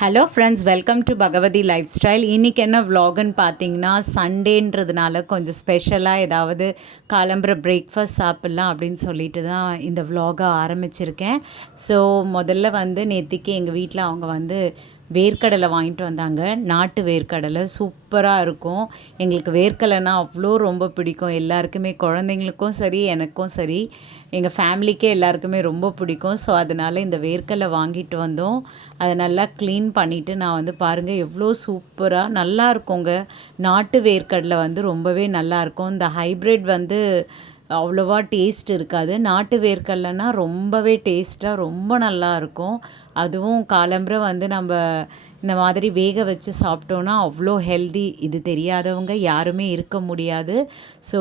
Hello friends, welcome to Bhagavathi lifestyle. இன்றைக்கி என்ன vlogன்னு பார்த்தீங்கன்னா, சண்டேன்றதுனால கொஞ்சம் ஸ்பெஷலாக ஏதாவது காலம்புற பிரேக்ஃபாஸ்ட் சாப்பிட்லாம் அப்படின்னு சொல்லிட்டு தான் இந்த vlog-அ ஆரம்பிச்சிருக்கேன். ஸோ முதல்ல நேத்திக்கு எங்கள் வீட்டில் அவங்க வேர்க்கடலை வாங்கிட்டு வந்தாங்க. நாட்டு வேர்க்கடலை சூப்பராக இருக்கும். எங்களுக்கு வேர்க்கடலைனா அவ்வளோ ரொம்ப பிடிக்கும். எல்லாருக்குமே, குழந்தைங்களுக்கும் சரி, எனக்கும் சரி, எங்கள் ஃபேமிலிக்கே எல்லாருக்குமே ரொம்ப பிடிக்கும். ஸோ அதனால் இந்த வேர்க்கடலை வாங்கிட்டு வந்தோம். அதை நல்லா க்ளீன் பண்ணிவிட்டு நான் பாருங்கள் எவ்வளோ சூப்பராக நல்லா இருக்குங்க. நாட்டு வேர்க்கடலை ரொம்பவே நல்லாயிருக்கும். இந்த ஹைப்ரிட் அவ்வளோவா டேஸ்ட் இருக்காது. நாட்டு வேர்க்கடலைனா ரொம்பவே டேஸ்ட்டாக ரொம்ப நல்லாயிருக்கும். அதுவும் காலம்பரை நம்ம இந்த மாதிரி வேக வச்சு சாப்பிட்டோன்னா அவ்வளோ ஹெல்தி. இது தெரியாதவங்க யாருமே இருக்க முடியாது. ஸோ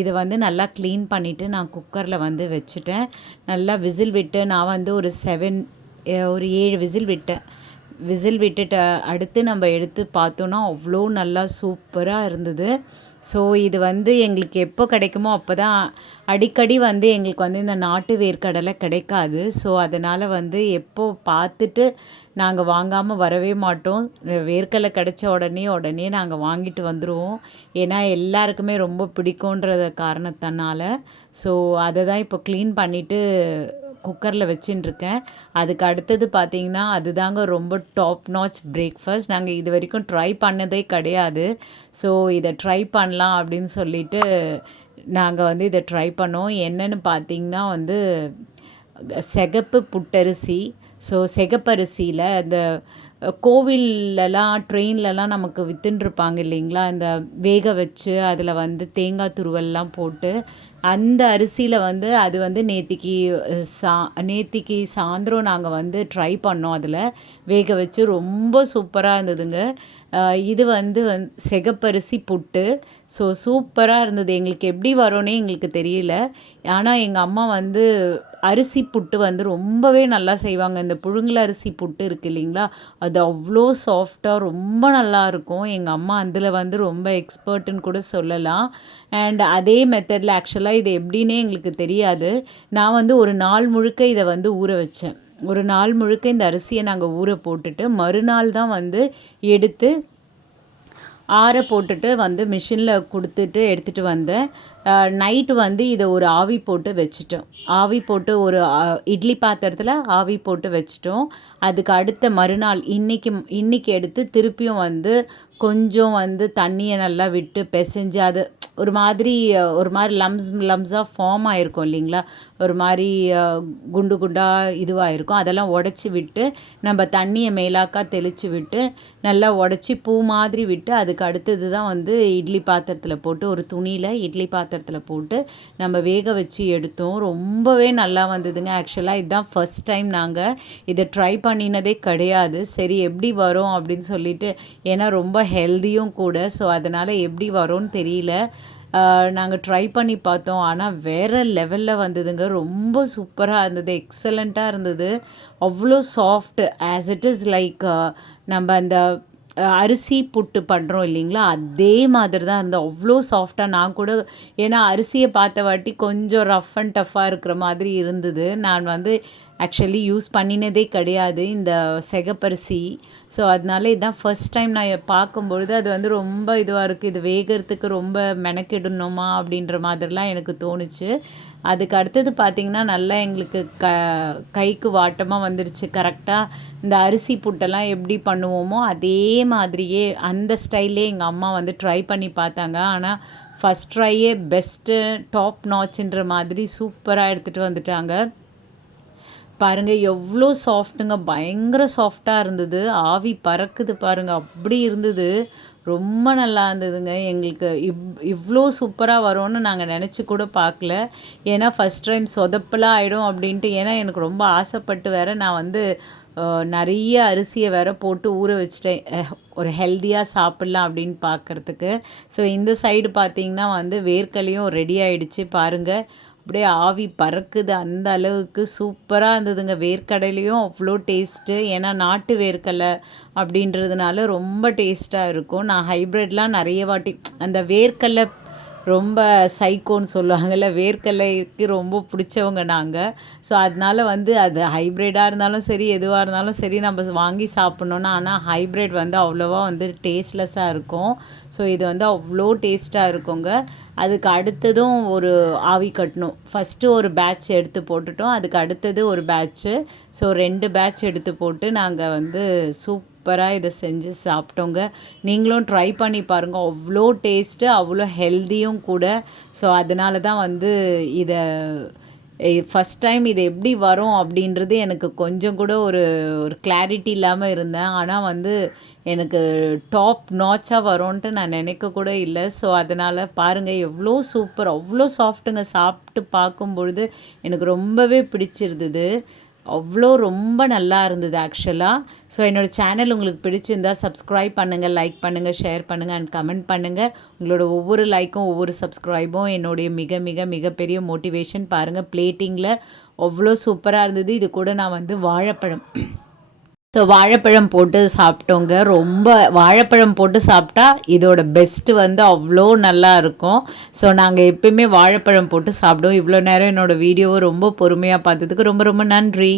இதை நல்லா க்ளீன் பண்ணிவிட்டு நான் குக்கரில் வச்சுட்டேன். நல்லா விசில் விட்டு நான் ஒரு 7 விசில் விட்டேன். விசில் விட்டுட்டு அடுத்து நம்ம எடுத்து பார்த்தோன்னா அவ்வளோ நல்லா சூப்பராக இருந்தது. ஸோ இது எங்களுக்கு எப்போ கிடைக்குமோ அப்போ தான். அடிக்கடி எங்களுக்கு இந்த நாட்டு வேர்க்கடலை கிடைக்காது. ஸோ அதனால் எப்போ பார்த்துட்டு நாங்கள் வாங்காமல் வரவே மாட்டோம். வேர்க்கடலை கிடைச்ச உடனே நாங்கள் வாங்கிட்டு வந்துடுவோம். ஏன்னா எல்லாருக்குமே ரொம்ப பிடிக்குன்ற காரணத்தினால. ஸோ அதை தான் இப்போ க்ளீன் பண்ணிவிட்டு குக்கரில் வச்சுட்டுருக்கேன். அதுக்கு அடுத்தது பார்த்திங்கன்னா, அதுதாங்க ரொம்ப டாப் நாச் பிரேக்ஃபாஸ்ட். நாங்கள் இது வரைக்கும் ட்ரை பண்ணதே கிடையாது. ஸோ இதை ட்ரை பண்ணலாம் அப்படின்னு சொல்லிட்டு நாங்கள் இதை ட்ரை பண்ணோம். என்னென்னு பார்த்திங்கன்னா சிகப்பு புட்டரிசி. ஸோ சிகப்பரிசியில் இந்த கோவில்லலாம் ட்ரெயின்லலாம் நமக்கு விற்றுன்ருப்பாங்க இல்லைங்களா, இந்த வேக வச்சு அதில் தேங்காய் துருவல்லாம் போட்டு அந்த அரிசியில் அது நேத்திக்கு சாயந்தரம் நாங்கள் ட்ரை பண்ணோம். அதில் வேக வச்சு ரொம்ப சூப்பராக இருந்ததுங்க. இது சிகப்பரிசி புட்டு. ஸோ சூப்பராக இருந்தது. எங்களுக்கு எப்படி வரும்னே எங்களுக்கு தெரியல. ஆனால் எங்கள் அம்மா அரிசி புட்டு ரொம்பவே நல்லா செய்வாங்க. இந்த புழுங்கல் அரிசி புட்டு இருக்குது இல்லைங்களா, அது அவ்வளோ சாஃப்டாக ரொம்ப நல்லாயிருக்கும். எங்கள் அம்மா அதில் ரொம்ப எக்ஸ்பர்ட்டுன்னு கூட சொல்லலாம். அண்ட் அதே மெத்தடில் ஆக்சுவலாக இது எப்படின்னே எங்களுக்கு தெரியாது. நான் ஒரு நாள் முழுக்க இதை ஊற வச்சேன். ஒரு நாள் முழுக்க இந்த அரிசியை நாங்கள் ஊற போட்டுட்டு மறுநாள் தான் எடுத்து ஆற போட்டுட்டு மிஷினில் கொடுத்துட்டு எடுத்துகிட்டு வந்தேன். நைட்டு இதை ஒரு ஆவி போட்டு வச்சிட்டோம். ஆவி போட்டு ஒரு இட்லி பாத்திரத்தில் ஆவி போட்டு வச்சிட்டோம். அதுக்கு அடுத்த மறுநாள் இன்றைக்கி எடுத்து திருப்பியும் கொஞ்சம் தண்ணியை நல்லா விட்டு பிசைஞ்சு அது ஒரு மாதிரி லம்ஸாக ஃபார்ம் ஆகிருக்கும் இல்லைங்களா, ஒரு மாதிரி குண்டு குண்டாக இதுவாக இருக்கும். அதெல்லாம் உடச்சி விட்டு நம்ம தண்ணியை மேலாக்கா தெளித்து விட்டு நல்லா உடச்சி பூ மாதிரி விட்டு அதுக்கு அடுத்தது தான் இட்லி பாத்திரத்தில் போட்டு ஒரு துணியில் இட்லி பாத்திரத்தில் போட்டு நம்ம வேக வச்சு எடுத்தோம். ரொம்பவே நல்லா வந்ததுங்க. ஆக்சுவலாக இதுதான் ஃபஸ்ட் டைம் நாங்கள் இதை ட்ரை பண்ணினதே கிடையாது. சரி எப்படி வரும் அப்படின்னு சொல்லிட்டு, ஏன்னா ரொம்ப ஹெல்தியும் கூட. ஸோ அதனால் எப்படி வரும்னு தெரியல. நாங்கள் ட்ரை பண்ணி பார்த்தோம். ஆனால் வேறு லெவலில் வந்ததுங்க. ரொம்ப சூப்பராக இருந்தது, எக்ஸலண்ட்டாக இருந்தது. அவ்வளோ soft, as it is like நம்ம அந்த அரிசி புட்டு பண்ணுறோம் இல்லைங்களா, அதே மாதிரி தான் இருந்தது. அவ்வளோ சாஃப்டாக. நான் கூட ஏன்னா அரிசியை பார்த்த வாட்டி கொஞ்சம் ரஃப் அண்ட் டஃப்பாக இருக்கிற மாதிரி இருந்தது. நான் ஆக்சுவலி யூஸ் பண்ணினதே கிடையாது இந்த சிகப்பரிசி. ஸோ அதனால இதுதான் ஃபஸ்ட் டைம் நான் பார்க்கும்பொழுது அது ரொம்ப இதுவாக இருக்குது. இது வேகிறதுக்கு ரொம்ப மெனக்கிடணுமா அப்படின்ற மாதிரிலாம் எனக்கு தோணுச்சு. அதுக்கு அடுத்தது பார்த்திங்கன்னா நல்லா எங்களுக்கு கைக்கு வாட்டமாக வந்துடுச்சு. கரெக்டாக இந்த அரிசி புட்டெல்லாம் எப்படி பண்ணுவோமோ அதே மாதிரியே அந்த ஸ்டைல்லே எங்கள் அம்மா ட்ரை பண்ணி பார்த்தாங்க. ஆனால் ஃபஸ்ட் ட்ரையே பெஸ்ட்டு, டாப் நாச்சுன்ற மாதிரி சூப்பராக எடுத்துகிட்டு வந்துட்டாங்க. பாருங்கள் எவ்வளோ சாஃப்ட்டுங்க, பயங்கர சாஃப்டாக இருந்தது. ஆவி பறக்குது பாருங்கள், அப்படி இருந்தது. ரொம்ப நல்லா இருந்ததுங்க. எங்களுக்கு இவ்வளோ சூப்பராக வரும்னு நாங்கள் நினச்சி கூட பார்க்கல. ஏன்னா ஃபஸ்ட் டைம் சொதப்பலாக ஆகிடும் அப்படின்ட்டு. ஏன்னா எனக்கு ரொம்ப ஆசைப்பட்டு வேறு நான் நிறைய அரிசியை வேறு போட்டு ஊற வச்சிட்டேன், ஒரு ஹெல்த்தியாக சாப்பிட்லாம் அப்படின்னு பார்க்குறதுக்கு. ஸோ இந்த சைடு பார்த்திங்கன்னா வேர்க்கடலையும் ரெடி ஆகிடுச்சு பாருங்கள். அப்படியே ஆவி பறக்குது, அந்த அளவுக்கு சூப்பராக இருந்ததுங்க. வேர்க்கடலையும் அவ்வளோ டேஸ்ட்டு. ஏன்னா நாட்டு வேர்க்கடலை அப்படின்றதுனால ரொம்ப டேஸ்ட்டாக இருக்கும். நான் ஹைப்ரிட்லாம் நிறைய வாட்டி அந்த வேர்க்கடலை ரொம்ப சைக்கோன்னு சொல்லுவாங்கள்ல, வேர்க்கடலைக்கு ரொம்ப பிடிச்சவங்க நாங்கள். ஸோ அதனால வந்து அது ஹைப்ரிட்டாக இருந்தாலும் சரி, எதுவாக இருந்தாலும் சரி நம்ம வாங்கி சாப்பிட்ணுன்னா, ஆனால் ஹைப்ரிட் வந்து அவ்வளோவா வந்து டேஸ்ட்லெஸ்ஸாக இருக்கும். ஸோ இது வந்து அவ்வளோ டேஸ்ட்டாக இருக்குங்க. அதுக்கு அடுத்ததும் ஒரு ஆவி கட்டணும். ஃபஸ்ட்டு ஒரு பேட்ச் எடுத்து போட்டுட்டோம். அதுக்கு அடுத்தது ஒரு பேட்ச்சு. ஸோ 2 பேட்ச் எடுத்து போட்டு நாங்கள் வந்து சூப்பராக இதை செஞ்சு சாப்பிட்டோங்க. நீங்களும் ட்ரை பண்ணி பாருங்கள். அவ்வளோ டேஸ்ட்டு, அவ்வளோ ஹெல்த்தியும் கூட. ஸோ அதனால தான் வந்து இதை ஃபஸ்ட் டைம் இது எப்படி வரும் அப்படின்றது எனக்கு கொஞ்சம் கூட ஒரு ஒரு கிளாரிட்டி இல்லாமல் இருந்தேன். ஆனால் வந்து எனக்கு டாப் நாட்சாக வரும்ன்ட்டு நான் நினைக்க கூட இல்லை. ஸோ அதனால் பாருங்கள் எவ்வளோ சூப்பர், அவ்வளோ சாஃப்ட்டுங்க. சாப்பிட்டு பார்க்கும்பொழுது எனக்கு ரொம்பவே பிடிச்சிருந்தது. அவ்வளோ ரொம்ப நல்லா இருந்தது ஆக்சுவலாக. ஸோ என்னோடய சேனல் உங்களுக்கு பிடிச்சிருந்தா சப்ஸ்கிரைப் பண்ணுங்கள், லைக் பண்ணுங்கள், ஷேர் பண்ணுங்கள் அண்ட் கமெண்ட் பண்ணுங்கள். உங்களோட ஒவ்வொரு லைக்கும் ஒவ்வொரு சப்ஸ்கிரைபும் என்னுடைய மிக மிக மிகப்பெரிய மோட்டிவேஷன். பாருங்கள் பிளேட்டிங்கில் அவ்வளோ சூப்பராக இருந்தது. இது கூட நான் வந்து வாழைப்பழம் ஸோ வாழைப்பழம் போட்டு சாப்பிட்டோங்க. ரொம்ப வாழைப்பழம் போட்டு சாப்பிட்டா இதோட பெஸ்ட்டு வந்து அவ்வளோ நல்லா இருக்கும். ஸோ நாங்கள் எப்பயுமே வாழைப்பழம் போட்டு சாப்பிடுவோம். இவ்வளோ நேரம் என்னோடய வீடியோவை ரொம்ப பொறுமையாக பார்த்ததுக்கு ரொம்ப ரொம்ப நன்றி.